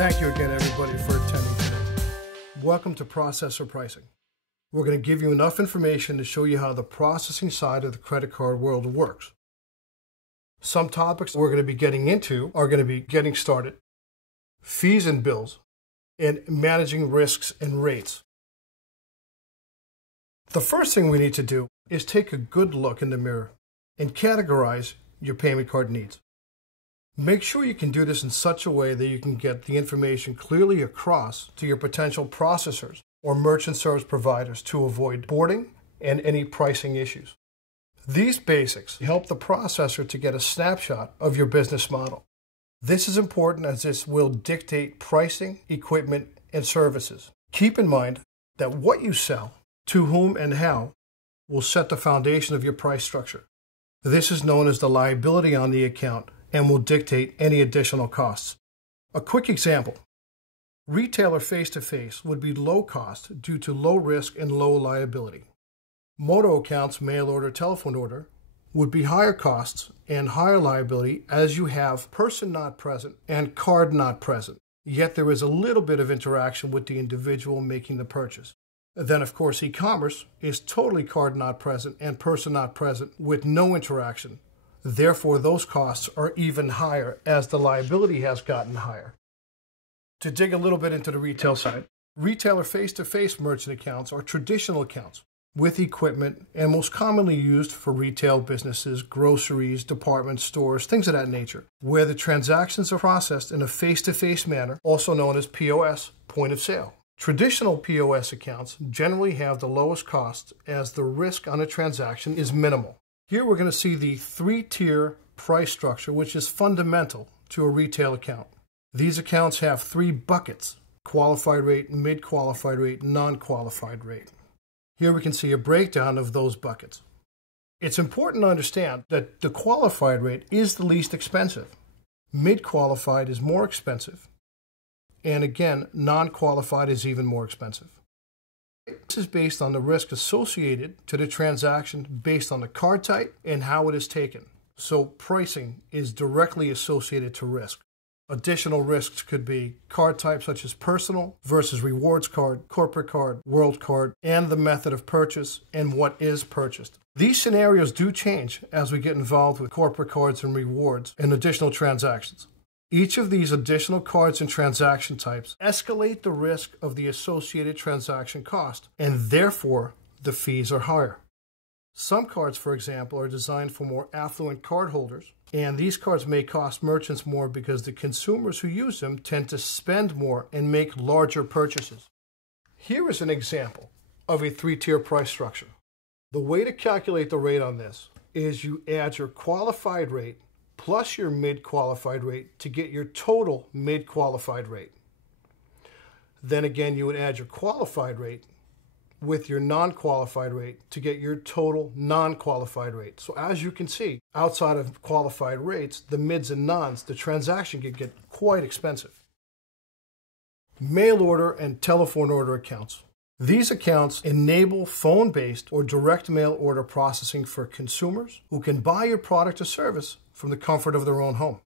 Thank you again, everybody, for attending today. Welcome to Processor Pricing. We're going to give you enough information to show you how the processing side of the credit card world works. Some topics we're going to be getting into are going to be getting started, fees and bills, and managing risks and rates. The first thing we need to do is take a good look in the mirror and categorize your payment card needs. Make sure you can do this in such a way that you can get the information clearly across to your potential processors or merchant service providers to avoid boarding and any pricing issues. These basics help the processor to get a snapshot of your business model. This is important as this will dictate pricing, equipment, and services. Keep in mind that what you sell, to whom and how, will set the foundation of your price structure. This is known as the liability on the account and will dictate any additional costs. A quick example. Retailer face-to-face would be low cost due to low risk and low liability. Moto accounts, mail order, telephone order would be higher costs and higher liability as you have person not present and card not present. Yet there is a little bit of interaction with the individual making the purchase. Then, of course, e-commerce is totally card not present and person not present with no interaction. Therefore, those costs are even higher as the liability has gotten higher. To dig a little bit into the retail side, retailer face-to-face merchant accounts are traditional accounts with equipment and most commonly used for retail businesses, groceries, department stores, things of that nature, where the transactions are processed in a face-to-face manner, also known as POS, point of sale. Traditional POS accounts generally have the lowest costs as the risk on a transaction is minimal. Here we're going to see the three-tier price structure, which is fundamental to a retail account. These accounts have three buckets: qualified rate, mid-qualified rate, non-qualified rate. Here we can see a breakdown of those buckets. It's important to understand that the qualified rate is the least expensive. Mid-qualified is more expensive. And again, non-qualified is even more expensive. This is based on the risk associated to the transaction based on the card type and how it is taken. So pricing is directly associated to risk. Additional risks could be card types such as personal versus rewards card, corporate card, world card, and the method of purchase and what is purchased. These scenarios do change as we get involved with corporate cards and rewards and additional transactions. Each of these additional cards and transaction types escalate the risk of the associated transaction cost, and therefore the fees are higher. Some cards, for example, are designed for more affluent cardholders, and these cards may cost merchants more because the consumers who use them tend to spend more and make larger purchases. Here is an example of a three-tier price structure. The way to calculate the rate on this is you add your qualified rate plus your mid-qualified rate to get your total mid-qualified rate. Then again, you would add your qualified rate with your non-qualified rate to get your total non-qualified rate. So as you can see, outside of qualified rates, the mids and nons, the transaction can get quite expensive. Mail order and telephone order accounts. These accounts enable phone-based or direct mail order processing for consumers who can buy your product or service from the comfort of their own home.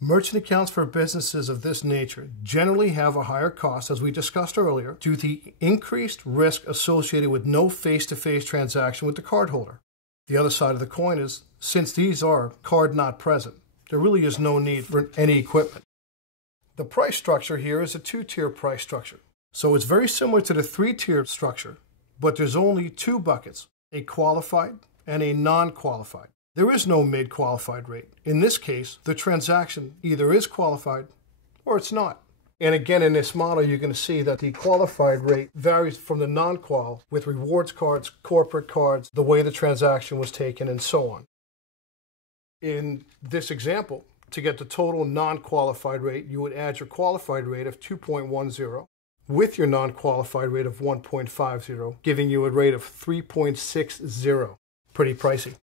Merchant accounts for businesses of this nature generally have a higher cost, as we discussed earlier, due to the increased risk associated with no face-to-face transaction with the cardholder. The other side of the coin is, since these are card not present, there really is no need for any equipment. The price structure here is a two-tier price structure. So it's very similar to the three-tier structure, but there's only two buckets, a qualified and a non-qualified. There is no mid-qualified rate. In this case, the transaction either is qualified or it's not. And again, in this model, you're going to see that the qualified rate varies from the non-qual with rewards cards, corporate cards, the way the transaction was taken, and so on. In this example, to get the total non-qualified rate, you would add your qualified rate of 2.10 with your non-qualified rate of 1.50, giving you a rate of 3.60. Pretty pricey.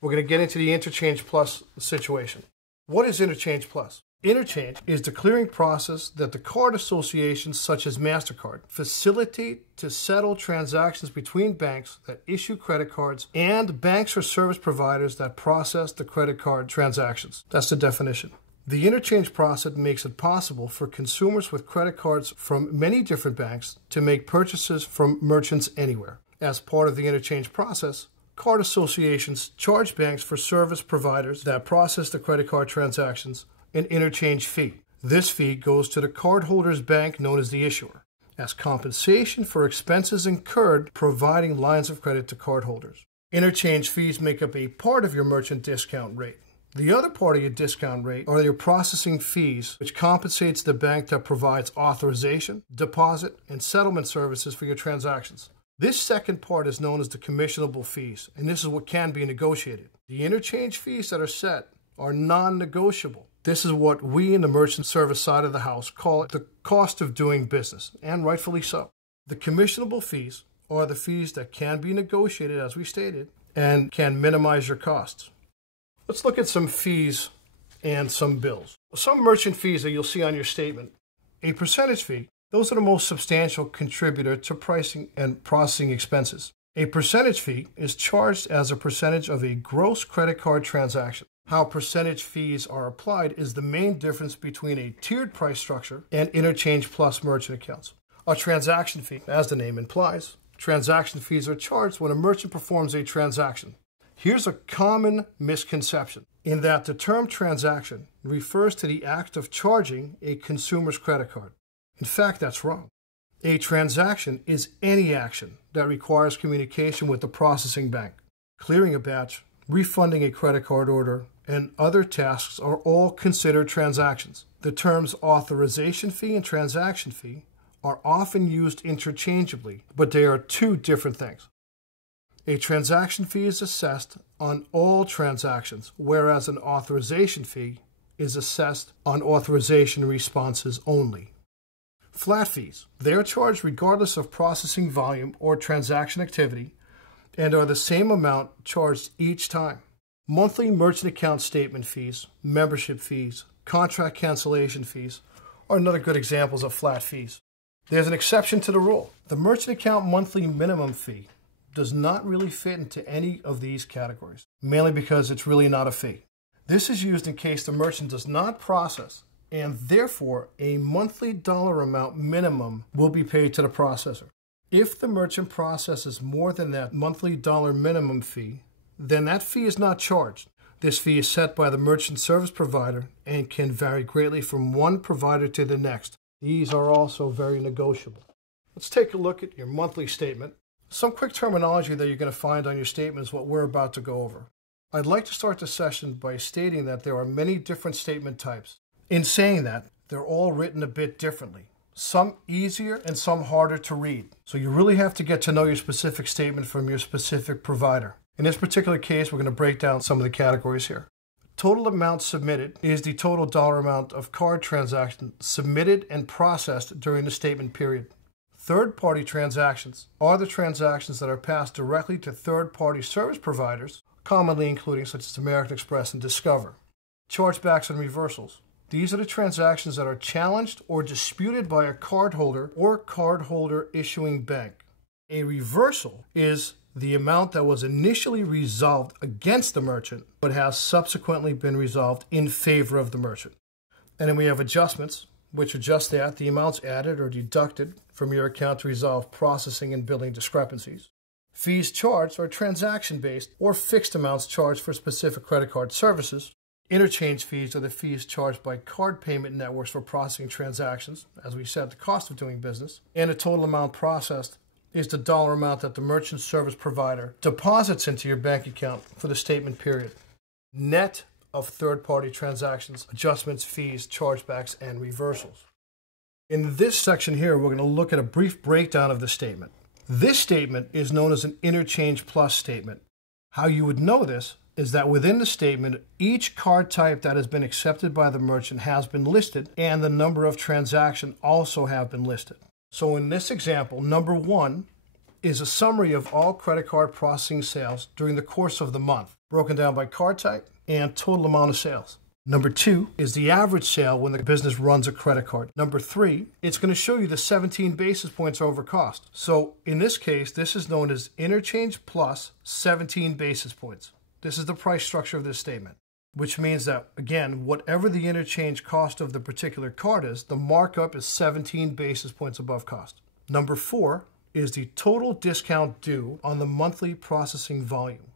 We're going to get into the Interchange Plus situation. What is Interchange Plus? Interchange is the clearing process that the card associations such as MasterCard facilitate to settle transactions between banks that issue credit cards and banks or service providers that process the credit card transactions. That's the definition. The interchange process makes it possible for consumers with credit cards from many different banks to make purchases from merchants anywhere. As part of the interchange process, card associations charge banks for service providers that process the credit card transactions an interchange fee. This fee goes to the cardholder's bank, known as the issuer, as compensation for expenses incurred providing lines of credit to cardholders. Interchange fees make up a part of your merchant discount rate. The other part of your discount rate are your processing fees, which compensates the bank that provides authorization, deposit, and settlement services for your transactions. This second part is known as the commissionable fees, and this is what can be negotiated. The interchange fees that are set are non-negotiable. This is what we in the merchant service side of the house call it the cost of doing business, and rightfully so. The commissionable fees are the fees that can be negotiated, as we stated, and can minimize your costs. Let's look at some fees and some bills. Some merchant fees that you'll see on your statement. A percentage fee, those are the most substantial contributor to pricing and processing expenses. A percentage fee is charged as a percentage of a gross credit card transaction. How percentage fees are applied is the main difference between a tiered price structure and interchange plus merchant accounts. A transaction fee, as the name implies, transaction fees are charged when a merchant performs a transaction. Here's a common misconception in that the term transaction refers to the act of charging a consumer's credit card. In fact, that's wrong. A transaction is any action that requires communication with the processing bank. Clearing a batch, refunding a credit card order, and other tasks are all considered transactions. The terms authorization fee and transaction fee are often used interchangeably, but they are two different things. A transaction fee is assessed on all transactions, whereas an authorization fee is assessed on authorization responses only. Flat fees. They are charged regardless of processing volume or transaction activity and are the same amount charged each time. Monthly merchant account statement fees, membership fees, contract cancellation fees are another good examples of flat fees. There's an exception to the rule. The merchant account monthly minimum fee does not really fit into any of these categories, mainly because it's really not a fee. This is used in case the merchant does not process, and therefore a monthly dollar amount minimum will be paid to the processor. If the merchant processes more than that monthly dollar minimum fee, then that fee is not charged. This fee is set by the merchant service provider and can vary greatly from one provider to the next. These are also very negotiable. Let's take a look at your monthly statement. Some quick terminology that you're going to find on your statement is what we're about to go over. I'd like to start the session by stating that there are many different statement types. In saying that, they're all written a bit differently. Some easier and some harder to read. So you really have to get to know your specific statement from your specific provider. In this particular case, we're going to break down some of the categories here. Total amount submitted is the total dollar amount of card transactions submitted and processed during the statement period. Third-party transactions are the transactions that are passed directly to third-party service providers, commonly including such as American Express and Discover. Chargebacks and reversals. These are the transactions that are challenged or disputed by a cardholder or cardholder issuing bank. A reversal is the amount that was initially resolved against the merchant but has subsequently been resolved in favor of the merchant. And then we have adjustments, which adjust the amounts added or deducted from your account to resolve processing and billing discrepancies. Fees charged are transaction-based or fixed amounts charged for specific credit card services. Interchange fees are the fees charged by card payment networks for processing transactions, as we said, the cost of doing business. And the total amount processed is the dollar amount that the merchant service provider deposits into your bank account for the statement period. Net of third-party transactions, adjustments, fees, chargebacks, and reversals. In this section here, we're going to look at a brief breakdown of the statement. This statement is known as an interchange plus statement. How you would know this is that within the statement, each card type that has been accepted by the merchant has been listed, and the number of transactions also have been listed. So in this example, number 1 is a summary of all credit card processing sales during the course of the month, broken down by card type and total amount of sales. Number 2 is the average sale when the business runs a credit card. Number 3, it's going to show you the 17 basis points over cost. So in this case, this is known as interchange plus 17 basis points. This is the price structure of this statement. which means that, again, whatever the interchange cost of the particular card is, the markup is 17 basis points above cost. Number 4 is the total discount due on the monthly processing volume.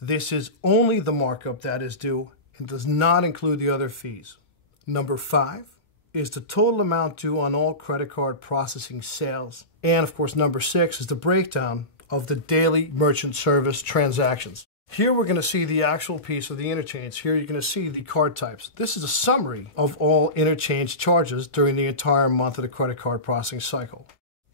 This is only the markup that is due and does not include the other fees. Number 5 is the total amount due on all credit card processing sales. And of course, number 6 is the breakdown of the daily merchant service transactions. Here we're going to see the actual piece of the interchange. Here you're going to see the card types. This is a summary of all interchange charges during the entire month of the credit card processing cycle.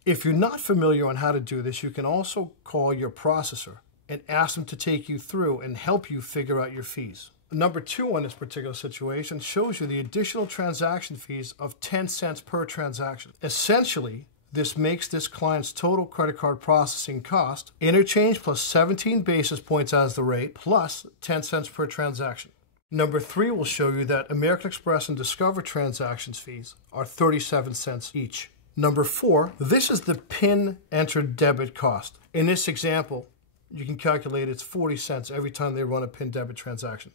If you're not familiar on how to do this, you can also call your processor and ask them to take you through and help you figure out your fees. Number 2 on this particular situation shows you the additional transaction fees of 10 cents per transaction. Essentially, this makes this client's total credit card processing cost interchange plus 17 basis points as the rate plus 10 cents per transaction. Number 3 will show you that American Express and Discover transactions fees are 37 cents each. Number 4, this is the PIN entered debit cost. In this example, you can calculate it's 40 cents every time they run a PIN debit transaction.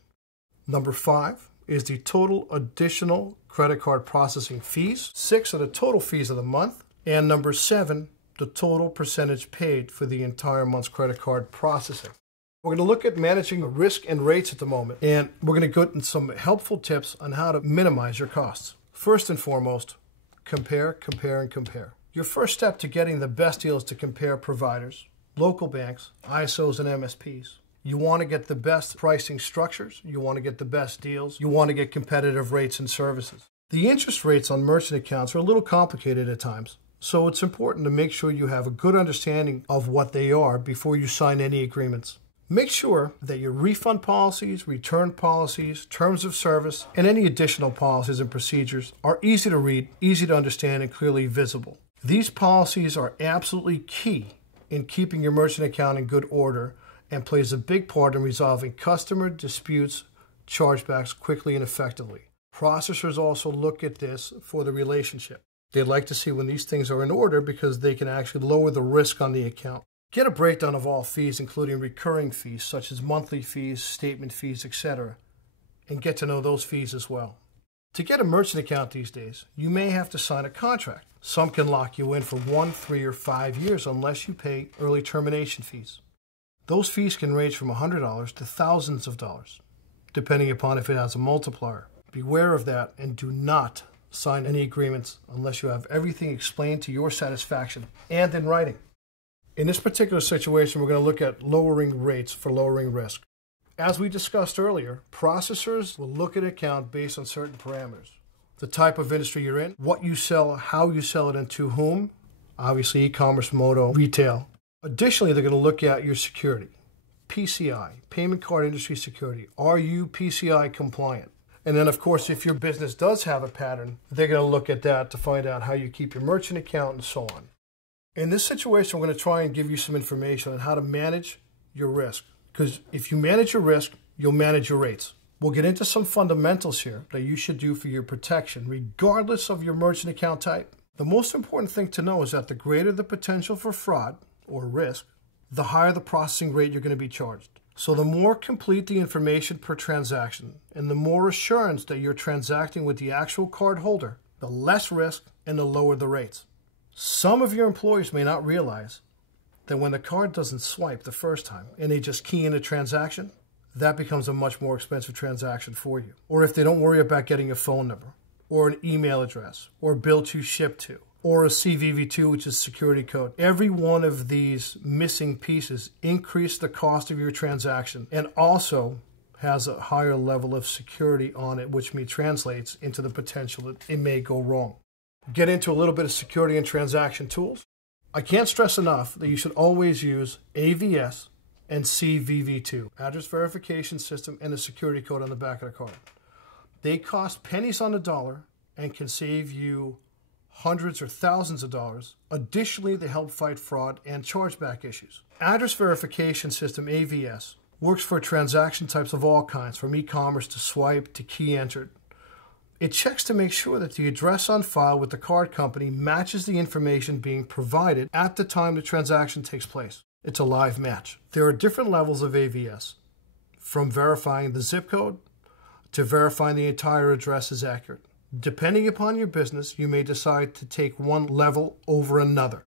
Number 5 is the total additional credit card processing fees. 6 are the total fees of the month. And number 7, the total percentage paid for the entire month's credit card processing. We're going to look at managing risk and rates at the moment, and we're going to go into some helpful tips on how to minimize your costs. First and foremost, compare, compare, and compare. Your first step to getting the best deal is to compare providers, local banks, ISOs, and MSPs. You want to get the best pricing structures, you want to get the best deals, you want to get competitive rates and services. The interest rates on merchant accounts are a little complicated at times, so it's important to make sure you have a good understanding of what they are before you sign any agreements. Make sure that your refund policies, return policies, terms of service, and any additional policies and procedures are easy to read, easy to understand, and clearly visible. These policies are absolutely key in keeping your merchant account in good order and plays a big part in resolving customer disputes, chargebacks quickly and effectively. Processors also look at this for the relationship. They like to see when these things are in order because they can actually lower the risk on the account. Get a breakdown of all fees, including recurring fees, such as monthly fees, statement fees, etc., and get to know those fees as well. To get a merchant account these days, you may have to sign a contract. Some can lock you in for 1, 3, or 5 years unless you pay early termination fees. Those fees can range from $100 to thousands of dollars, depending upon if it has a multiplier. Beware of that and do not sign any agreements unless you have everything explained to your satisfaction and in writing. In this particular situation, we're going to look at lowering rates for lowering risk. As we discussed earlier, processors will look at an account based on certain parameters. The type of industry you're in, what you sell, how you sell it, and to whom, obviously e-commerce, moto, retail. Additionally, they're going to look at your security, PCI, payment card industry security. Are you PCI compliant? And then, of course, if your business does have a pattern, they're going to look at that to find out how you keep your merchant account and so on. In this situation, we're going to try and give you some information on how to manage your risk. Because if you manage your risk, you'll manage your rates. We'll get into some fundamentals here that you should do for your protection, regardless of your merchant account type. The most important thing to know is that the greater the potential for fraud or risk, the higher the processing rate you're going to be charged. So the more complete the information per transaction and the more assurance that you're transacting with the actual card holder, the less risk and the lower the rates. Some of your employees may not realize that when the card doesn't swipe the first time and they just key in a transaction, that becomes a much more expensive transaction for you. Or if they don't worry about getting a phone number or an email address or bill to ship to, or a CVV2, which is security code. Every one of these missing pieces increase the cost of your transaction and also has a higher level of security on it, which translates into the potential that it may go wrong. Get into a little bit of security and transaction tools. I can't stress enough that you should always use AVS and CVV2, address verification system, and the security code on the back of the card. They cost pennies on the dollar and can save you hundreds or thousands of dollars. Additionally, they help fight fraud and chargeback issues. Address verification system, AVS, works for transaction types of all kinds, from e-commerce to swipe to key entered. It checks to make sure that the address on file with the card company matches the information being provided at the time the transaction takes place. It's a live match. There are different levels of AVS, from verifying the zip code to verify the entire address is accurate. Depending upon your business, you may decide to take one level over another.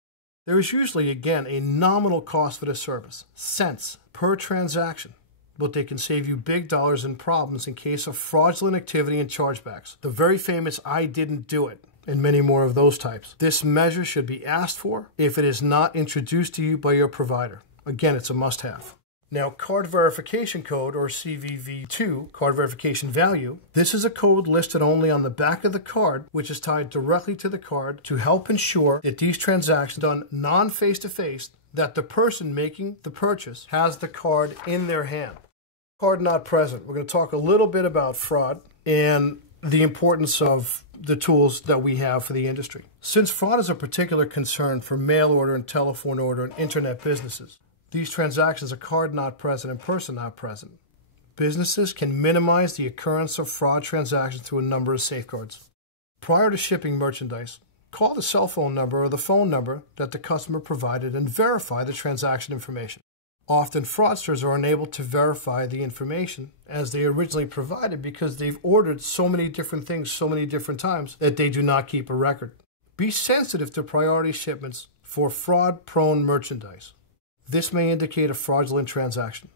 There is usually, again, a nominal cost for this service, cents per transaction, but they can save you big dollars in problems in case of fraudulent activity and chargebacks. The very famous "I didn't do it," and many more of those types. This measure should be asked for if it is not introduced to you by your provider. Again, it's a must-have. Now, card verification code, or CVV2, card verification value, this is a code listed only on the back of the card, which is tied directly to the card to help ensure that these transactions done non-face-to-face, that the person making the purchase has the card in their hand. Card not present. We're going to talk a little bit about fraud and the importance of the tools that we have for the industry. Since fraud is a particular concern for mail order and telephone order and internet businesses, these transactions are card not present and person not present. Businesses can minimize the occurrence of fraud transactions through a number of safeguards. Prior to shipping merchandise, call the cell phone number or the phone number that the customer provided and verify the transaction information. Often fraudsters are unable to verify the information as they originally provided because they've ordered so many different things so many different times that they do not keep a record. Be sensitive to priority shipments for fraud-prone merchandise. This may indicate a fraudulent transaction.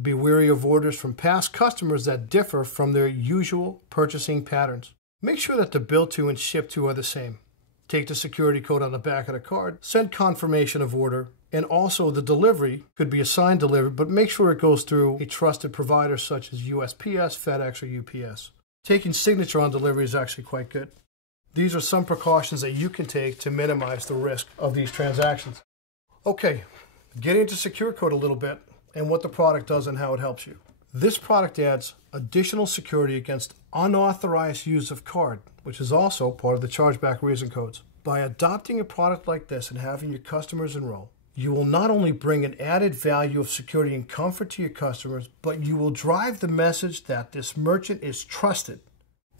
Be wary of orders from past customers that differ from their usual purchasing patterns. Make sure that the bill to and ship to are the same. Take the security code on the back of the card, send confirmation of order, and also the delivery could be a signed delivery, but make sure it goes through a trusted provider such as USPS, FedEx, or UPS. Taking signature on delivery is actually quite good. These are some precautions that you can take to minimize the risk of these transactions. Okay. Get into secure code a little bit and what the product does and how it helps you. This product adds additional security against unauthorized use of card, which is also part of the chargeback reason codes. By adopting a product like this and having your customers enroll, you will not only bring an added value of security and comfort to your customers, but you will drive the message that this merchant is trusted.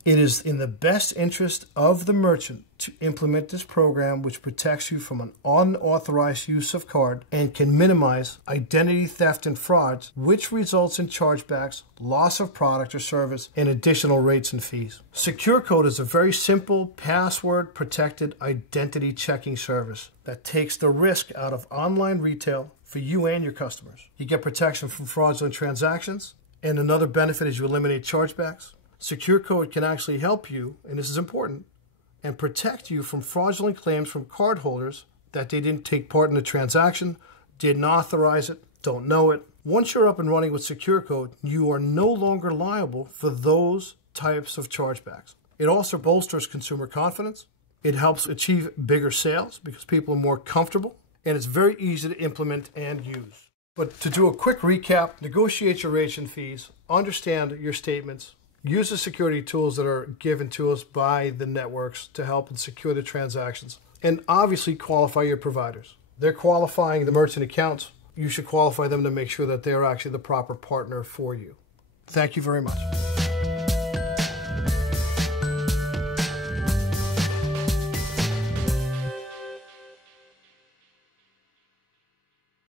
It is in the best interest of the merchant to implement this program, which protects you from an unauthorized use of card and can minimize identity theft and frauds, which results in chargebacks, loss of product or service, and additional rates and fees. Secure Code is a very simple password-protected identity checking service that takes the risk out of online retail for you and your customers. You get protection from fraudulent transactions, and another benefit is you eliminate chargebacks. Secure Code can actually help you, and this is important, and protect you from fraudulent claims from cardholders that they didn't take part in the transaction, didn't authorize it, don't know it. Once you're up and running with Secure Code, you are no longer liable for those types of chargebacks. It also bolsters consumer confidence. It helps achieve bigger sales because people are more comfortable, and it's very easy to implement and use. But to do a quick recap, negotiate your rates and fees, understand your statements, use the security tools that are given to us by the networks to help and secure the transactions. And obviously qualify your providers. They're qualifying the merchant accounts. You should qualify them to make sure that they're actually the proper partner for you. Thank you very much.